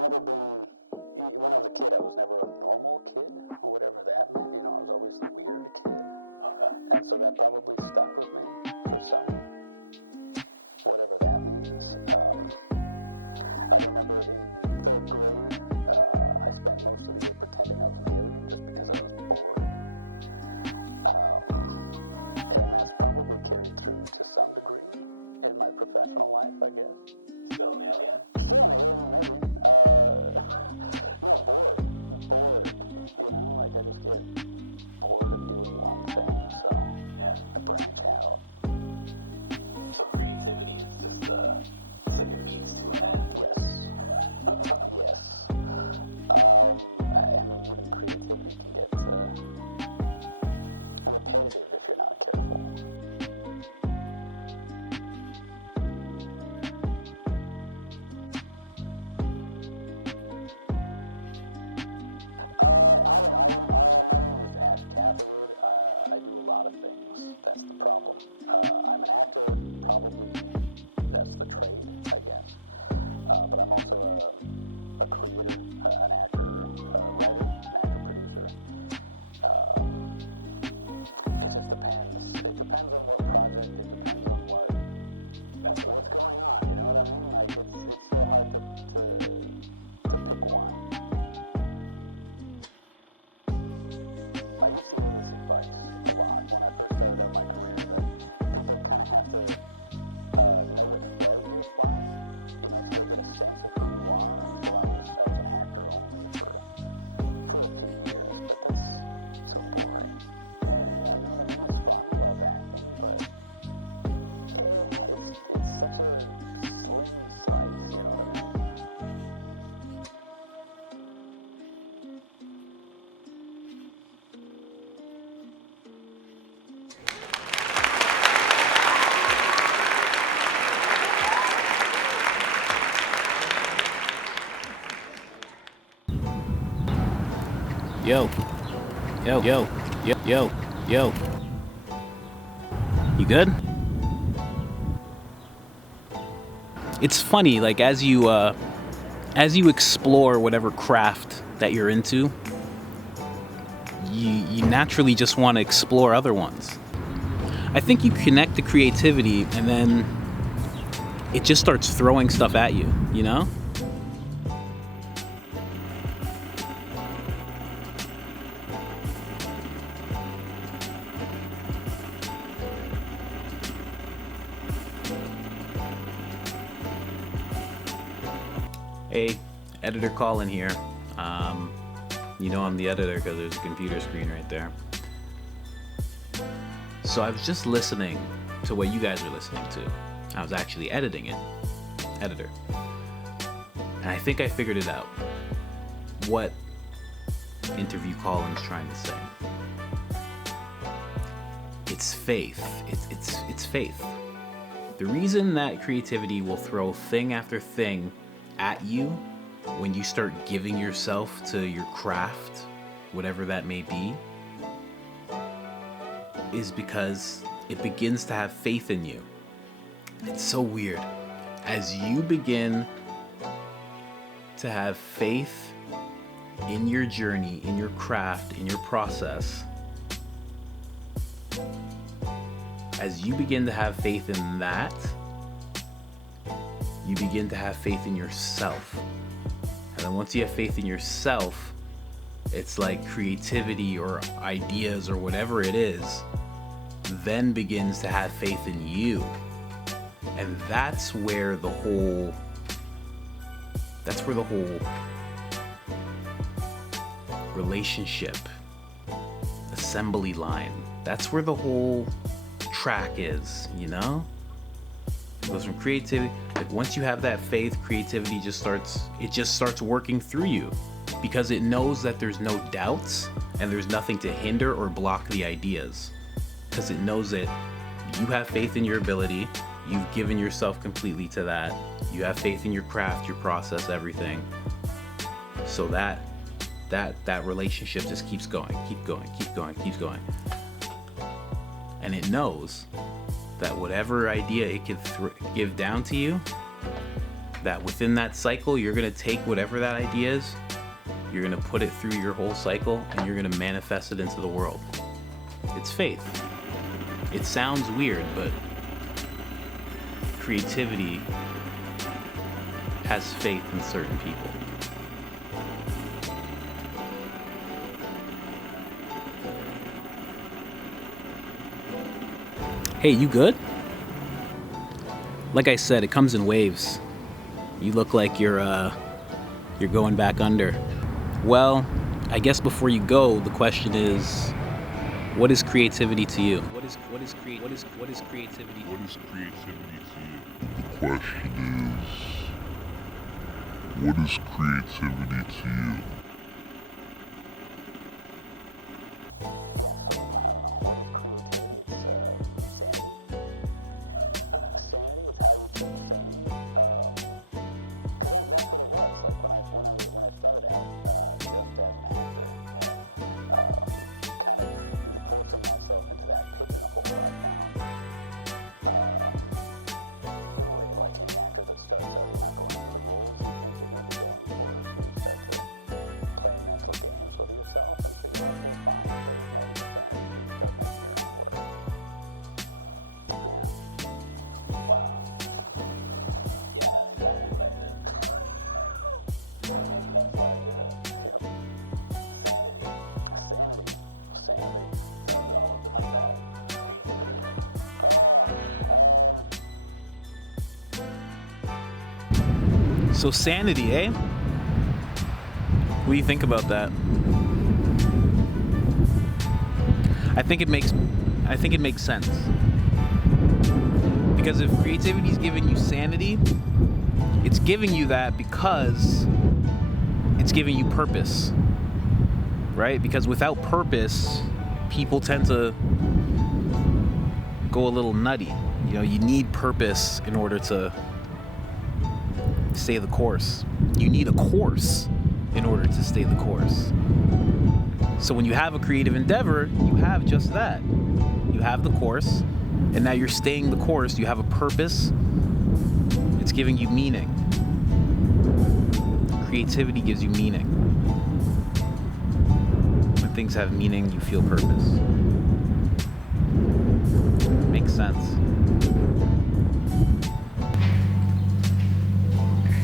I was never a normal kid, whatever that meant. I was always the weird kid. Okay. And so that probably stuck with me for some, whatever that means. I remember the third grade, I spent most of the year pretending I was weird just because I was bored. And that's probably carried through to some degree in my professional life, I guess. Still an alien? Yo. You good? It's funny, like as you explore whatever craft that you're into, you naturally just want to explore other ones. I think you connect to creativity and then it just starts throwing stuff at you, you know? Hey, Editor Colin here. I'm the editor because there's a computer screen right there. So I was just listening to what you guys are listening to. I was actually editing it. Editor. And I think I figured it out. What Interview Colin's trying to say. It's faith. It's faith. The reason that creativity will throw thing after thing at you when you start giving yourself to your craft, whatever that may be, is because it begins to have faith in you. It's so weird. As you begin to have faith in your journey, in your craft, in your process, as you begin to have faith in that, you begin to have faith in yourself. And then once you have faith in yourself, it's like creativity or ideas or whatever it is, then begins to have faith in you. And that's where the whole relationship, assembly line, that's where the whole track is, you know? It goes from creativity, like once you have that faith, creativity just starts working through you because it knows that there's no doubts and there's nothing to hinder or block the ideas, because it knows that you have faith in your ability, you've given yourself completely to that, you have faith in your craft, your process, everything. So that relationship just keeps going. And it knows that whatever idea it could give down to you, that within that cycle, you're going to take whatever that idea is, you're going to put it through your whole cycle, and you're going to manifest it into the world. It's faith. It sounds weird, but creativity has faith in certain people. Hey, you good? Like I said, it comes in waves. You look like you're going back under. Well, I guess before you go, the question is, what is creativity to you? What is creativity? What is creativity to you? The question is, what is creativity to you? So sanity, eh? What do you think about that? I think it makes sense. Because if creativity is giving you sanity, it's giving you that because it's giving you purpose. Right? Because without purpose, people tend to go a little nutty. You know, you need purpose in order to stay the course. You need a course in order to stay the course. So when you have a creative endeavor, you have just that. You have the course, and now you're staying the course. You have a purpose. It's giving you meaning. Creativity gives you meaning. When things have meaning, you feel purpose. Makes sense.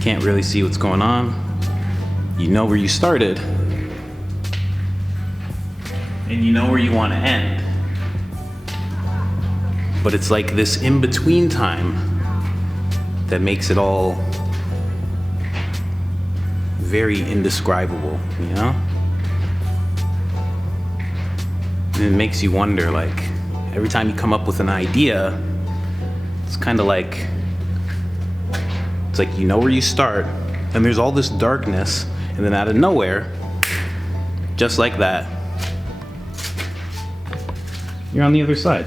Can't really see what's going on. You know where you started, and you know where you want to end. But it's like this in-between time that makes it all very indescribable, you know? And it makes you wonder, like, every time you come up with an idea, it's kind of like, it's like you know where you start, and there's all this darkness, and then out of nowhere, just like that, you're on the other side.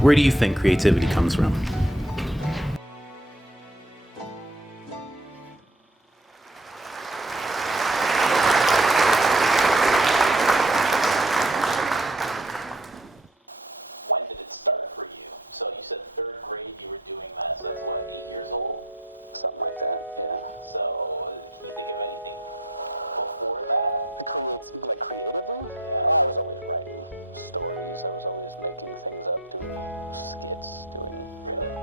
Where do you think creativity comes from? When did it start for you? So you said third grade you were doing that, so that's what, 8 years old? Something like that, yeah. So, do you think of anything before that? Like creative? Stories, I was always making things up, doing skits, doing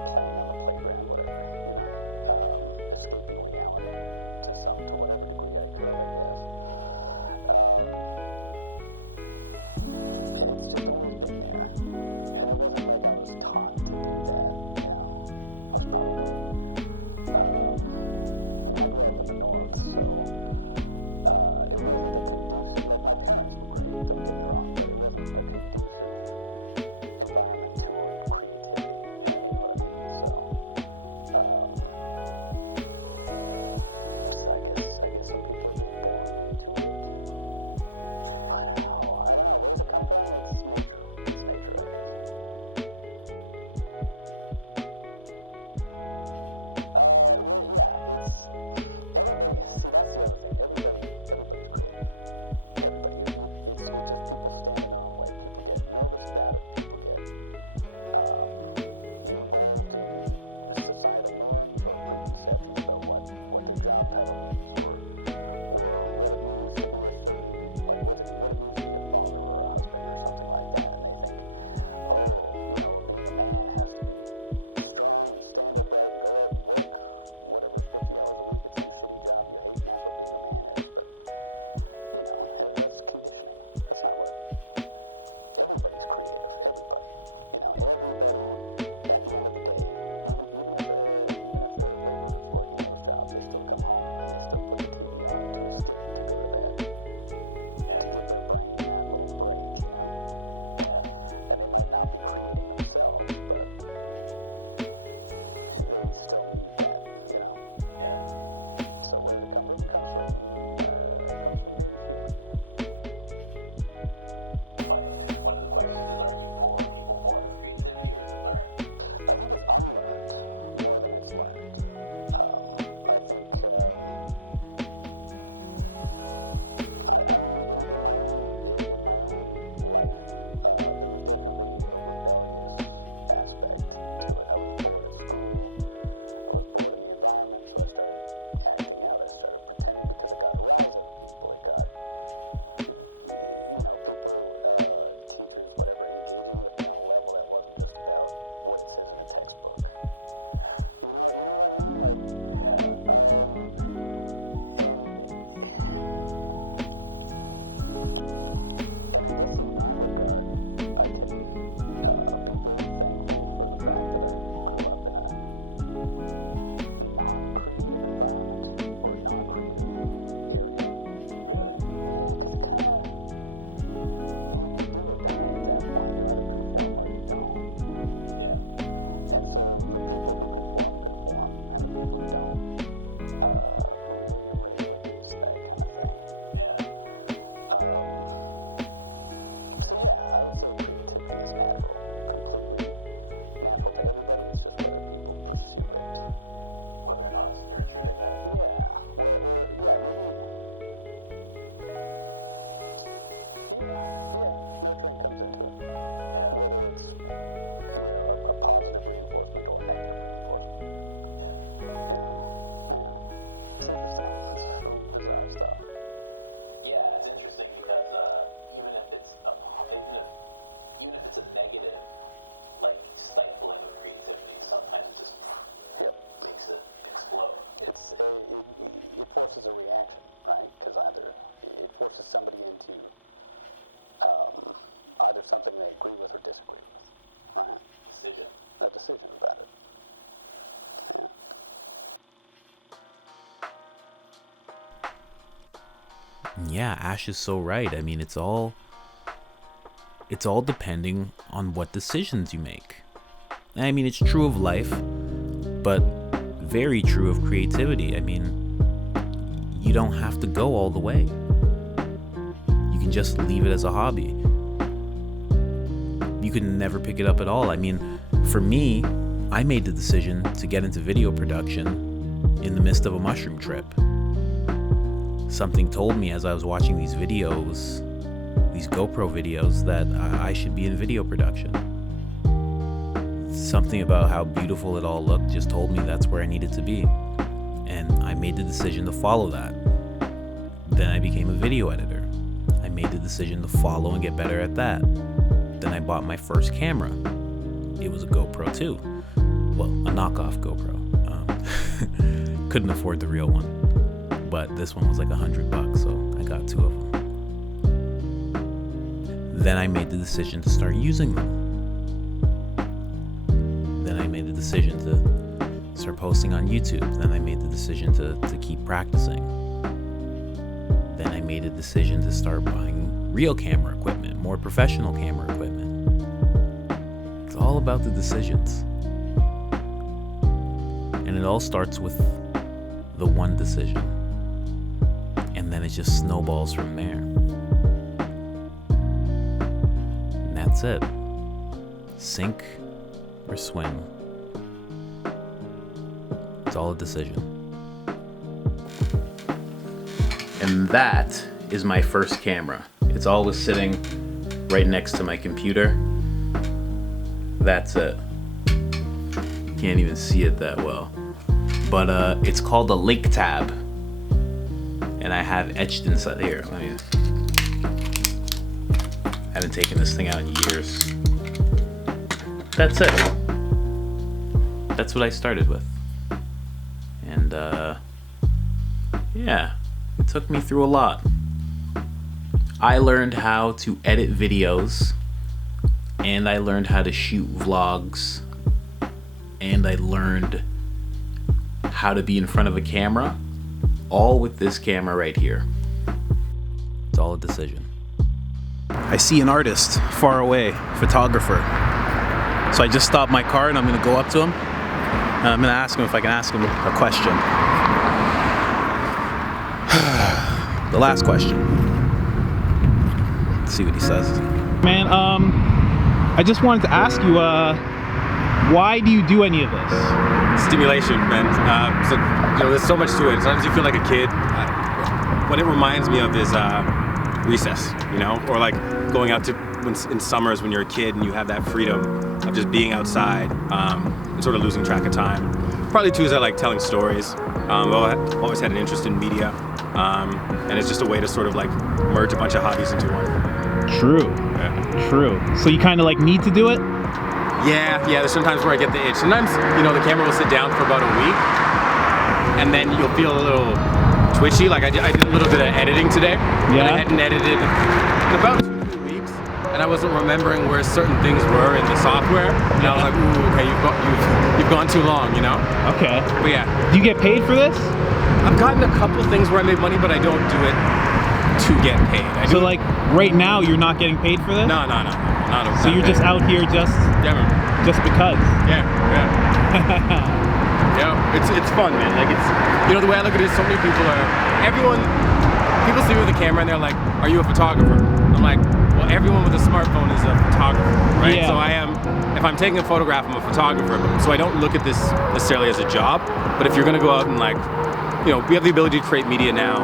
It's understandable. It's bizarre stuff. Yeah, it's interesting because even if it's even if it's a negative, like stifling creativity, sometimes it just makes it explode. It forces a reaction, right? Because either it forces somebody into either something they agree with or disagree with, right? A decision about it. Yeah, Ash is so right. I mean, it's all depending on what decisions you make. I mean, it's true of life, but very true of creativity. I mean, you don't have to go all the way. You can just leave it as a hobby. You can never pick it up at all. I mean, for me, I made the decision to get into video production in the midst of a mushroom trip. Something told me as I was watching these videos, these GoPro videos, that I should be in video production. Something about how beautiful it all looked just told me that's where I needed to be. And I made the decision to follow that. Then I became a video editor. I made the decision to follow and get better at that. Then I bought my first camera. It was a GoPro 2. Well, a knockoff GoPro. Couldn't afford the real one. But this one was like $100, so I got 2 of them. Then I made the decision to start using them. Then I made the decision to start posting on YouTube. Then I made the decision to keep practicing. Then I made a decision to start buying real camera equipment, more professional camera equipment. It's all about the decisions. And it all starts with the one decision. And then it just snowballs from there. And that's it. Sink or swim. It's all a decision. And that is my first camera. It's always sitting right next to my computer. That's it. Can't even see it that well. But it's called a link tab. And I have etched inside here. I haven't taken this thing out in years. That's it. That's what I started with. And yeah, it took me through a lot. I learned how to edit videos, and I learned how to shoot vlogs, and I learned how to be in front of a camera, all with this camera right here. It's all a decision. I see an artist far away, photographer. So I just stopped my car and I'm gonna go up to him. And I'm gonna ask him if I can ask him a question. The last question. Let's see what he says. Man, I just wanted to ask you, why do you do any of this? Stimulation, man. So, there's so much to it. Sometimes you feel like a kid. What it reminds me of is recess, or like going out to in summers when you're a kid and you have that freedom of just being outside and sort of losing track of time. Partly too is I like telling stories. I've always had an interest in media, and it's just a way to sort of like merge a bunch of hobbies into one. True. Yeah. True. So you kind of like need to do it? Yeah. There's sometimes where I get the itch. Sometimes, the camera will sit down for about a week, and then you'll feel a little twitchy. Like I did a little bit of editing today. Yeah. And I hadn't edited in about 2 weeks, and I wasn't remembering where certain things were in the software. And I was like, ooh, okay, you've gone too long, Okay. But yeah. Do you get paid for this? I've gotten a couple things where I made money, but I don't do it to get paid. So like right now you're not getting paid for this? No. Not So you're just out here just because? Yeah. Yeah, it's fun, man. Like it's, the way I look at it is so many people see me with a camera and they're like, are you a photographer? I'm like, well, everyone with a smartphone is a photographer, right? Yeah. So if I'm taking a photograph, I'm a photographer. So I don't look at this necessarily as a job, but if you're gonna go out and like, we have the ability to create media now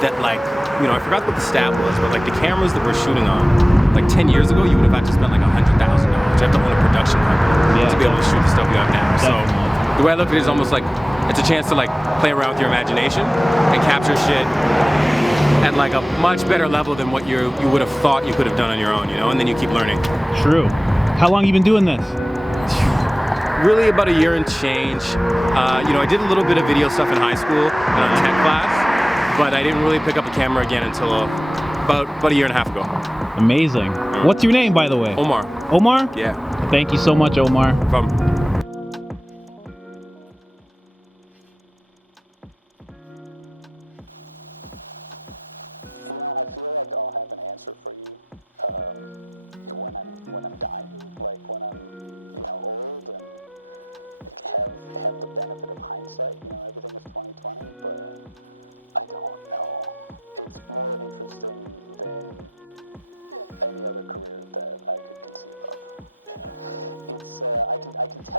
that like, I forgot what the stat was, but like the cameras that we're shooting on, like 10 years ago, you would have had to spend like $100,000. You have to own a production company to be able to shoot the stuff you have now. So the way I look at it is almost like it's a chance to like play around with your imagination and capture shit at like a much better level than what you would have thought you could have done on your own, you know, and then you keep learning. True. How long you been doing this? Really about a year and change. You know, I did a little bit of video stuff in high school in a tech class, but I didn't really pick up a camera again until about a year and a half ago. Amazing. What's your name, by the way? Omar. Omar? Yeah. Thank you so much, Omar. From. I'll have an answer for you. When I'm dying, like when I'm old and have the benefit of hindsight, you know, everything was 2020, but I don't know. It's more interesting than any other career that I could conceive of. It's I can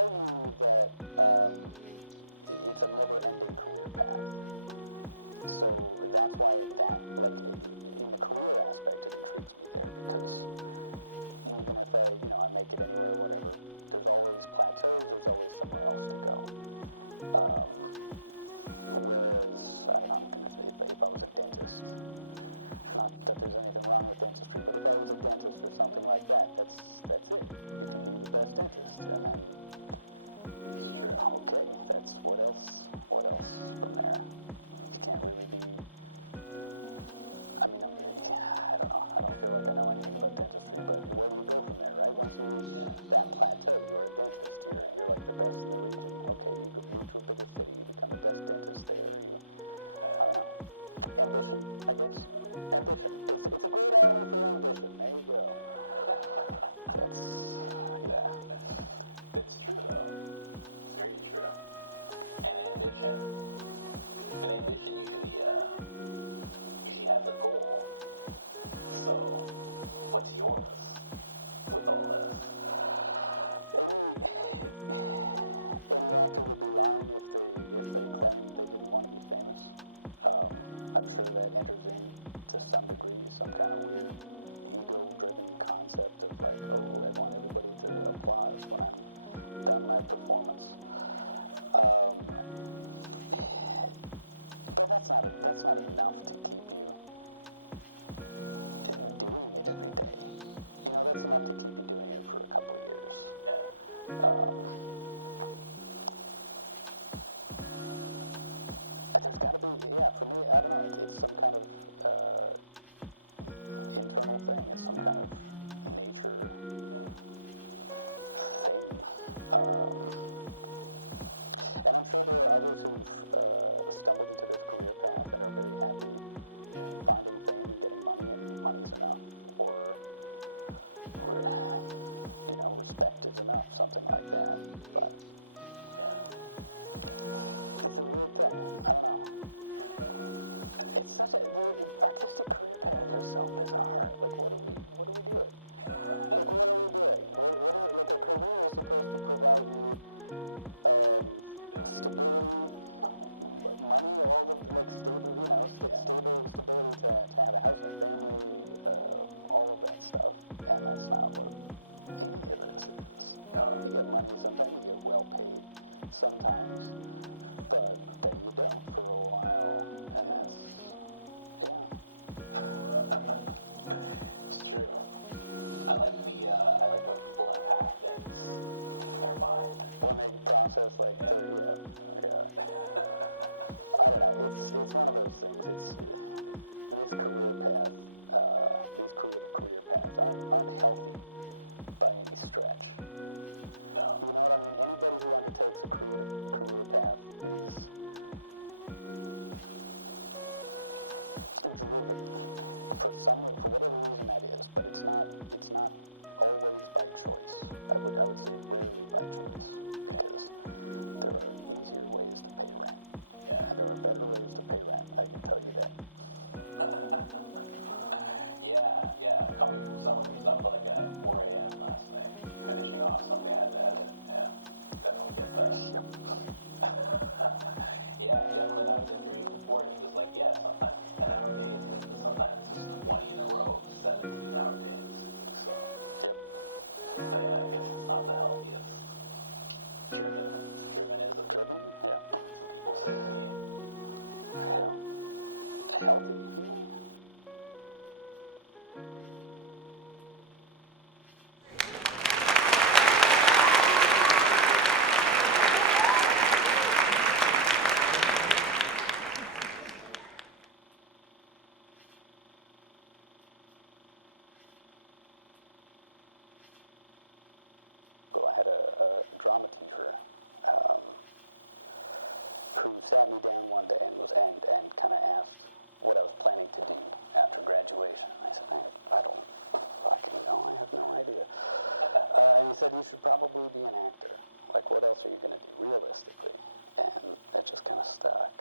maybe be an actor. Like, what else are you going to do realistically? And it just kind of stuck.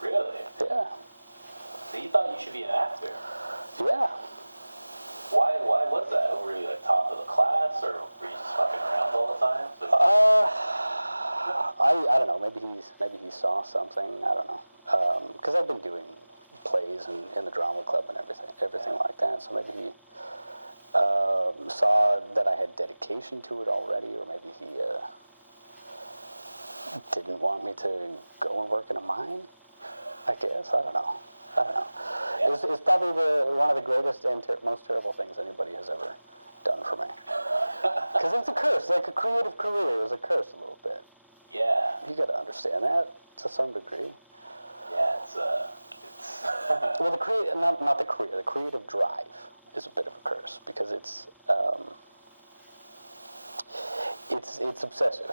Really? Yeah. So you thought you should be an actor? Yeah. Why was that? Were you like top of the class, or were you just fucking around all the time? I don't know. Maybe he saw something. I don't know. Because I've been doing plays and in the drama club and everything like that. So maybe he saw that I had dedication to it already, or maybe he didn't want me to go and work in a mine. I guess. I don't know. It was probably one of the greatest things, but most terrible things anybody has ever done for me. Because it's a curse. Like a creative career is a curse a little bit. Yeah. You gotta understand that to some degree. Yeah, it's Not the creative drive is a bit of a curse because it's obsessive.